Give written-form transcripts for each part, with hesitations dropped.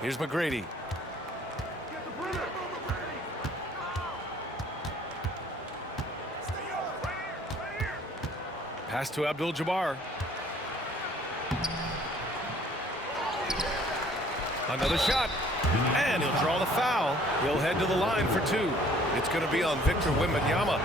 Here's McGrady. Pass to Abdul-Jabbar. Another shot. And he'll draw the foul. He'll head to the line for two. It's going to be on Victor Wembanyama.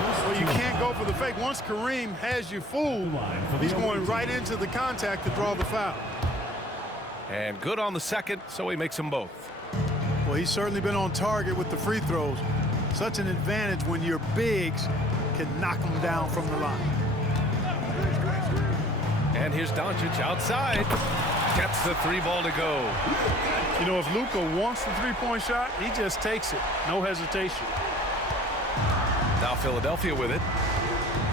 Well, you can't go for the fake. Once Kareem has you fooled, he's going right into the contact to draw the foul. And good on the second, so he makes them both. Well, he's certainly been on target with the free throws. Such an advantage when your bigs can knock them down from the line. And here's Doncic outside. Gets the three ball to go. You know, if Luka wants the three-point shot, he just takes it. No hesitation. Now Philadelphia with it.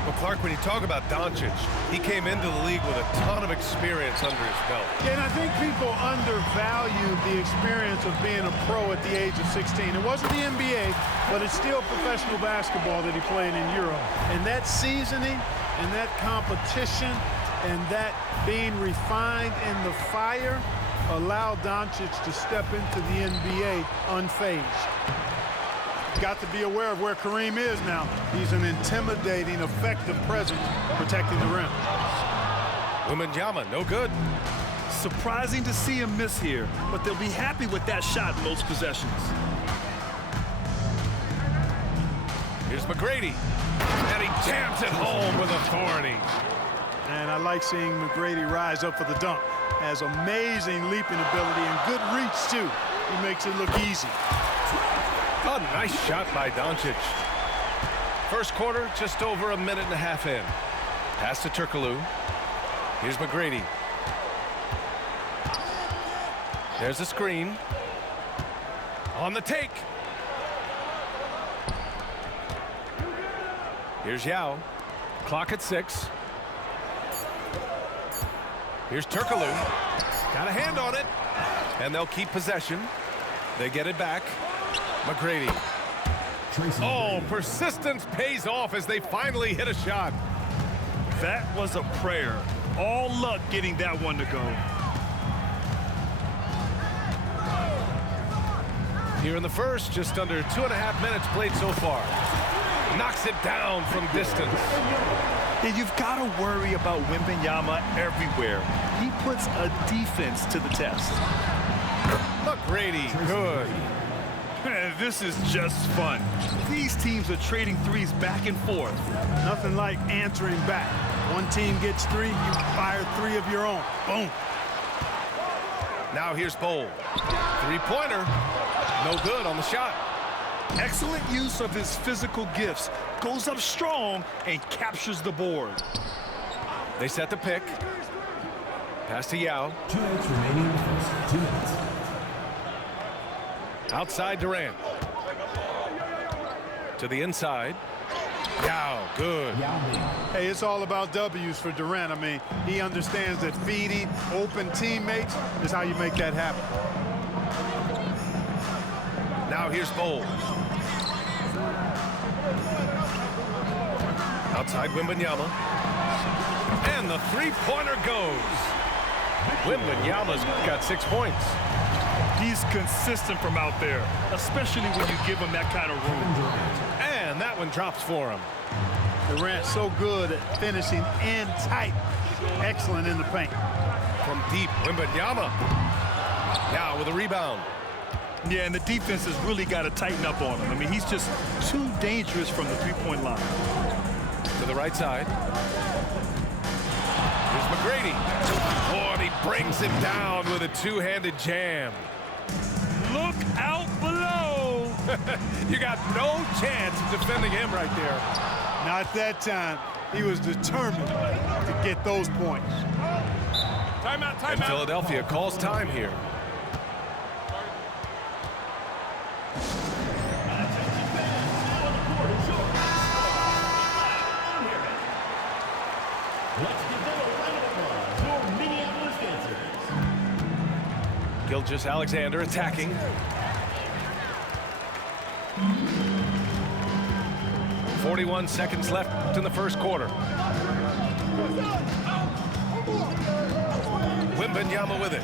Well, Clark, when you talk about Doncic, he came into the league with a ton of experience under his belt. Yeah, and I think people undervalue the experience of being a pro at the age of 16. It wasn't the NBA, but it's still professional basketball that he played in Europe. And that seasoning and that competition and that being refined in the fire allowed Doncic to step into the NBA unfazed. Got to be aware of where Kareem is now. He's an intimidating, effective presence protecting the rim. Wembanyama, no good. Surprising to see him miss here, but they'll be happy with that shot most possessions. Here's McGrady, and he jams it home with authority. And I like seeing McGrady rise up for the dunk. Has amazing leaping ability and good reach, too. He makes it look easy. A nice shot by Doncic. First quarter, just over a minute and a half in. Pass to Turkoglu. Here's McGrady. There's a screen. On the take. Here's Yao. Clock at 6. Here's Turkoglu. Got a hand on it. And they'll keep possession. They get it back. McGrady. Oh, persistence pays off as they finally hit a shot. That was a prayer. All luck getting that one to go. Here in the first, just under 2.5 minutes played so far. Knocks it down from distance. And you've got to worry about Wembanyama everywhere. He puts a defense to the test. McGrady, good. This is just fun. These teams are trading threes back and forth. Nothing like answering back. One team gets 3, you fire 3 of your own. Boom. Now here's Bowl. Three-pointer. No good on the shot. Excellent use of his physical gifts. Goes up strong and captures the board. They set the pick. Pass to Yao. 2 minutes remaining in the first. 2 minutes. Outside Durant. To the inside. Yao, good. Hey, it's all about W's for Durant. I mean, he understands that feeding open teammates is how you make that happen. Now here's Bowl. Outside Wembanyama. And the three-pointer goes. Wembanyama's got 6 points. He's consistent from out there, especially when you give him that kind of room. And that one drops for him. Durant's so good at finishing in tight. Excellent in the paint. From deep, Wembanyama. Now with a rebound. Yeah, and the defense has really got to tighten up on him. I mean, he's just too dangerous from the three-point line. To the right side. Here's McGrady. Oh, and he brings him down with a two-handed jam. Look out below. You got no chance of defending him right there. Not that time. He was determined to get those points. Timeout, timeout. And Philadelphia calls time here. Gilgeous-Alexander attacking. .41 seconds left in the first quarter. Wembanyama with it.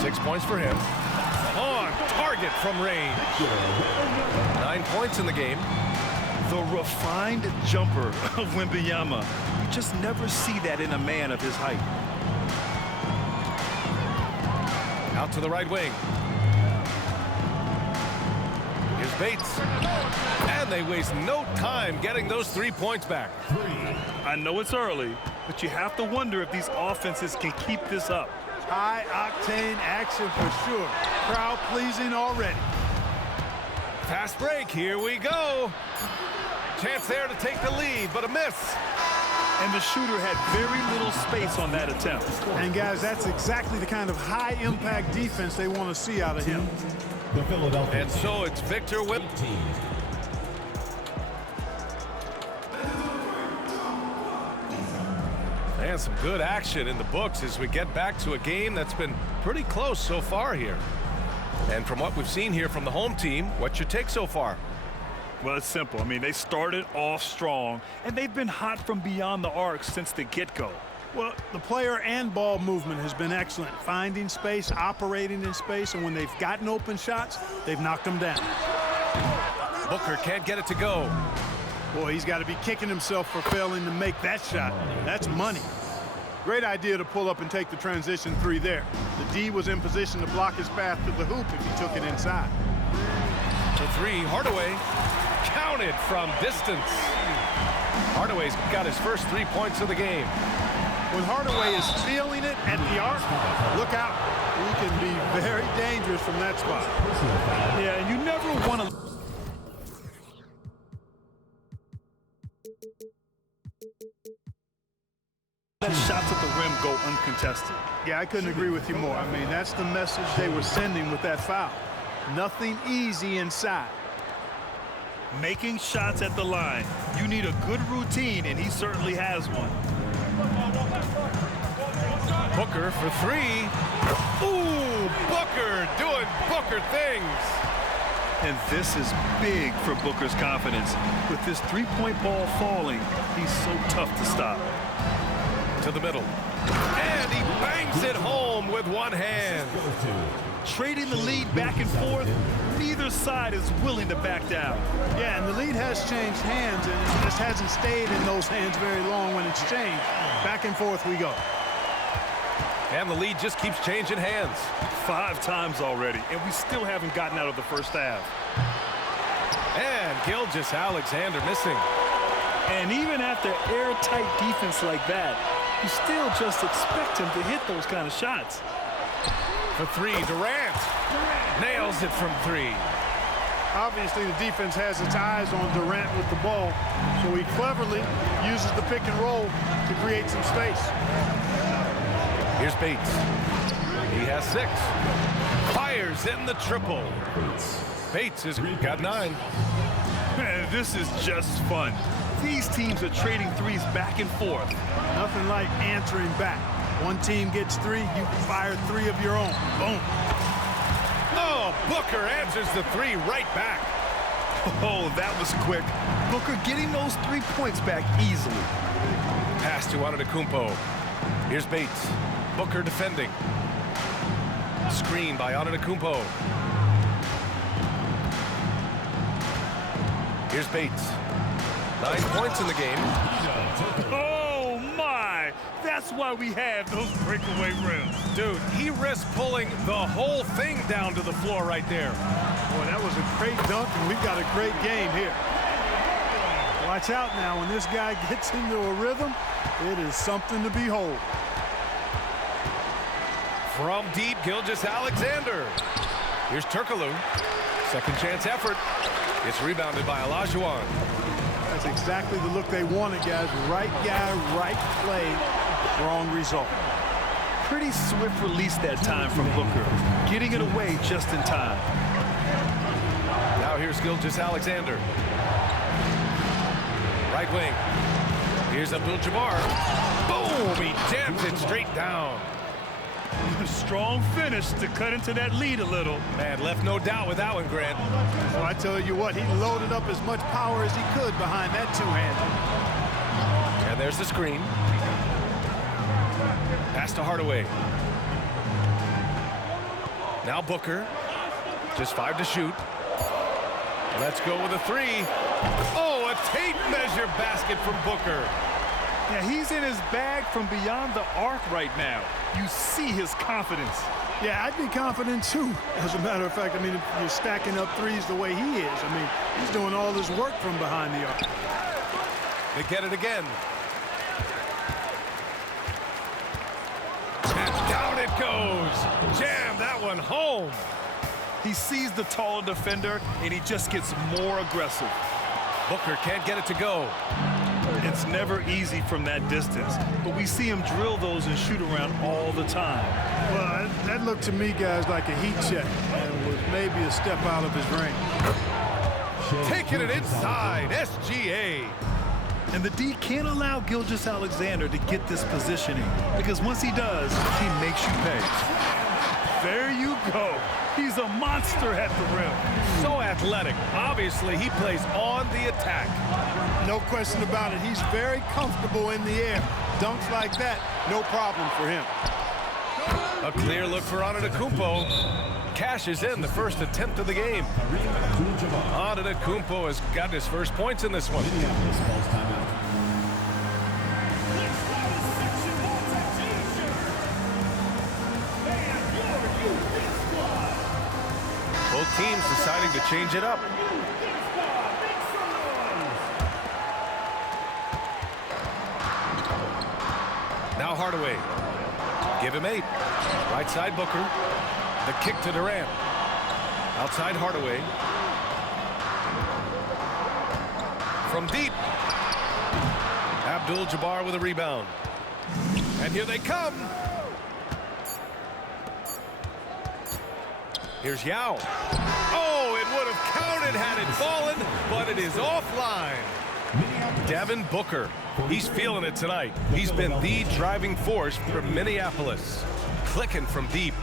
6 points for him. On target from range. 9 points in the game. The refined jumper of Wembanyama. You just never see that in a man of his height. Out to the right wing. Here's Bates. And they waste no time getting those 3 points back. I know it's early, but you have to wonder if these offenses can keep this up. High-octane action for sure. Crowd-pleasing already. Fast break. Here we go. Chance there to take the lead, but a miss. And the shooter had very little space on that attempt. And, guys, that's exactly the kind of high-impact defense they want to see out of him. The Philadelphia. And so it's Victor Wembanyama. And some good action in the books as we get back to a game that's been pretty close so far here. And from what we've seen here from the home team, what's your take so far? Well, it's simple. I mean, they started off strong, and they've been hot from beyond the arc since the get-go. Well, the player and ball movement has been excellent. Finding space, operating in space, and when they've gotten open shots, they've knocked them down. Booker can't get it to go. Boy, he's got to be kicking himself for failing to make that shot. That's money. Great idea to pull up and take the transition three there. The D was in position to block his path to the hoop if he took it inside. To three, Hardaway. Counted from distance. Hardaway's got his first 3 points of the game. When Hardaway is feeling it at the arc, look out. He can be very dangerous from that spot. Yeah, and you never want to... let shots at the rim go uncontested. Yeah, I couldn't agree with you more. I mean, that's the message they were sending with that foul. Nothing easy inside. Making shots at the line. You need a good routine, and he certainly has one. Booker for three. Ooh, Booker doing Booker things. And this is big for Booker's confidence. With this three-point ball falling, he's so tough to stop. To the middle. And he bangs it home with one hand. Trading the lead back and forth, neither side is willing to back down. Yeah, and the lead has changed hands, and it just hasn't stayed in those hands very long when it's changed. Back and forth we go. And the lead just keeps changing hands. 5 times already, and we still haven't gotten out of the first half. And Gilgeous-Alexander missing. And even after airtight defense like that, you still just expect him to hit those kind of shots. For three, Durant nails it from three. Obviously, the defense has its eyes on Durant with the ball, so he cleverly uses the pick and roll to create some space. Here's Bates. He has 6. Fires in the triple. Bates has got 9. Man, this is just fun. These teams are trading threes back and forth. Nothing like answering back. One team gets 3, you fire 3 of your own. Boom. Oh, Booker answers the 3 right back. Oh, that was quick. Booker getting those 3 points back easily. Pass to Antetokounmpo. Here's Bates. Booker defending. Screen by Antetokounmpo. Here's Bates. 9 points in the game. Oh, my! That's why we have those breakaway rims. Dude, he risked pulling the whole thing down to the floor right there. Boy, that was a great dunk, and we've got a great game here. Watch out now. When this guy gets into a rhythm, it is something to behold. From deep, Gilgeous-Alexander. Here's Turkoglu. Second chance effort. It's rebounded by Olajuwon. That's exactly the look they wanted, guys. Right guy, right play, wrong result. Pretty swift release that time from Booker. Getting it away just in time. Now here's Gilgeous-Alexander. Right wing. Here's Abdul-Jabbar. Boom! He jams it straight down. A strong finish to cut into that lead a little. Man, left no doubt with that one, Grant. Well, I tell you what, he loaded up as much power as he could behind that two-hander. And there's the screen. Pass to Hardaway. Now Booker. Just 5 to shoot. Let's go with a 3. Oh, a tape measure basket from Booker. Yeah, he's in his bag from beyond the arc right now. You see his confidence. Yeah, I'd be confident too. As a matter of fact, I mean, if you're stacking up threes the way he is, I mean, he's doing all this work from behind the arc. They get it again. And down it goes. Jam that one home. He sees the taller defender, and he just gets more aggressive. Booker can't get it to go. It's never easy from that distance, but we see him drill those and shoot around all the time. Well, that looked to me, guys, like a heat check, and was maybe a step out of his range. Taking it inside, SGA. And the D can't allow Gilgeous-Alexander to get this positioning, because once he does, he makes you pay. There you go. He's a monster at the rim. So athletic. Obviously, he plays on the attack. No question about it. He's very comfortable in the air. Dunks like that, no problem for him. A clear look for Antetokounmpo. Cashes in the first attempt of the game. Antetokounmpo has got his first points in this one. Both teams deciding to change it up. Now Hardaway. Give him 8. Right side Booker. The kick to Durant. Outside Hardaway. From deep. Abdul-Jabbar with a rebound. And here they come. Here's Yao. Oh, it would have counted had it fallen, but it is offline. Devin Booker. He's feeling it tonight. He's been the driving force for Minneapolis. Clicking from deep.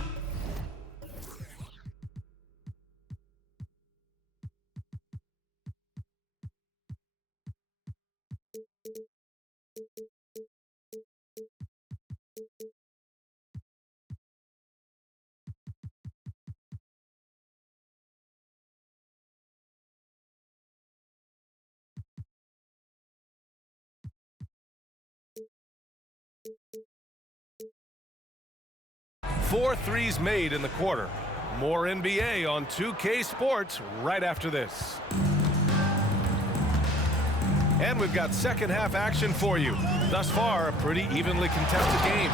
Four threes made in the quarter. More NBA on 2K Sports right after this. And we've got second half action for you. Thus far, a pretty evenly contested game.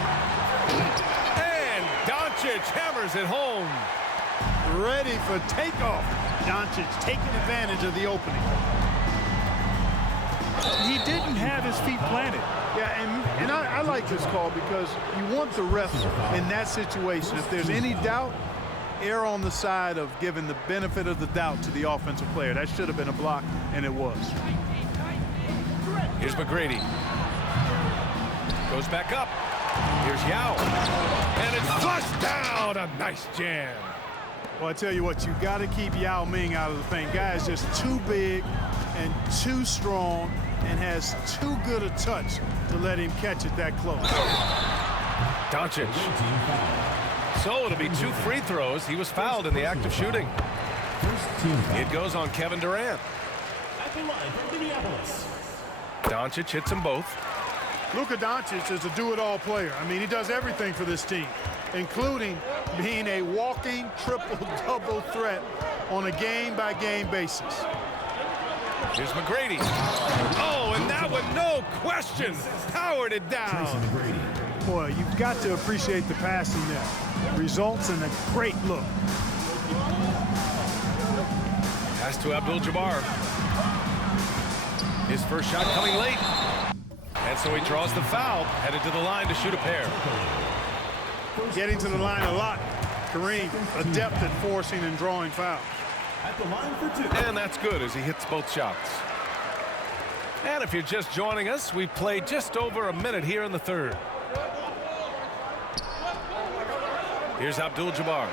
And Doncic hammers it home. Ready for takeoff. Doncic taking advantage of the opening. He didn't have his feet planted. Yeah, and I like this call because you want the refs in that situation. If there's any doubt, err on the side of giving the benefit of the doubt to the offensive player. That should have been a block, and it was. Here's McGrady. Goes back up. Here's Yao. And it's flushed down. A nice jam. Well, I tell you what, you got to keep Yao Ming out of the paint. Guy is just too big and too strong and has too good a touch to let him catch it that close. Doncic. So it'll be 2 free throws. He was fouled in the act of shooting. It goes on Kevin Durant. Doncic hits them both. Luka Doncic is a do-it-all player. I mean, he does everything for this team, including being a walking triple-double threat on a game-by-game basis. Here's McGrady. Oh, and that one, no question, powered it down. Boy, you've got to appreciate the passing there. Results in a great look. Pass to Abdul-Jabbar. His first shot coming late. And so he draws the foul, headed to the line to shoot a pair. Getting to the line a lot. Kareem, adept at forcing and drawing fouls. At the line for 2. And that's good as he hits both shots. And if you're just joining us, we've played just over a minute here in the third. Here's Abdul-Jabbar.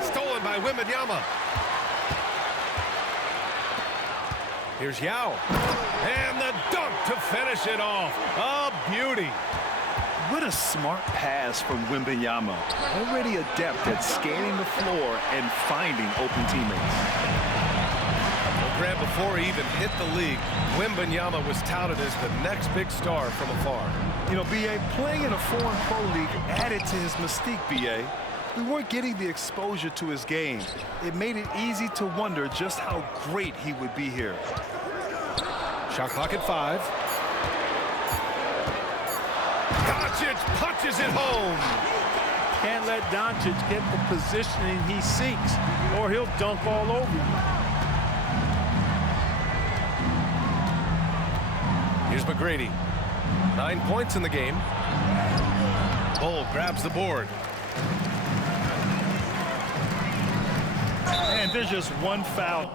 Stolen by Wembanyama. Here's Yao. And the dunk to finish it off. A beauty. What a smart pass from Wembanyama. Already adept at scanning the floor and finding open teammates. Well, Grant, before he even hit the league, Wembanyama was touted as the next big star from afar. You know, B.A., playing in a foreign pro league added to his mystique, B.A. We weren't getting the exposure to his game. It made it easy to wonder just how great he would be here. Shot clock at 5. Doncic punches it home. Can't let Doncic get the positioning he seeks, or he'll dunk all over you. Here's McGrady. 9 points in the game. Bull grabs the board. And there's just one foul.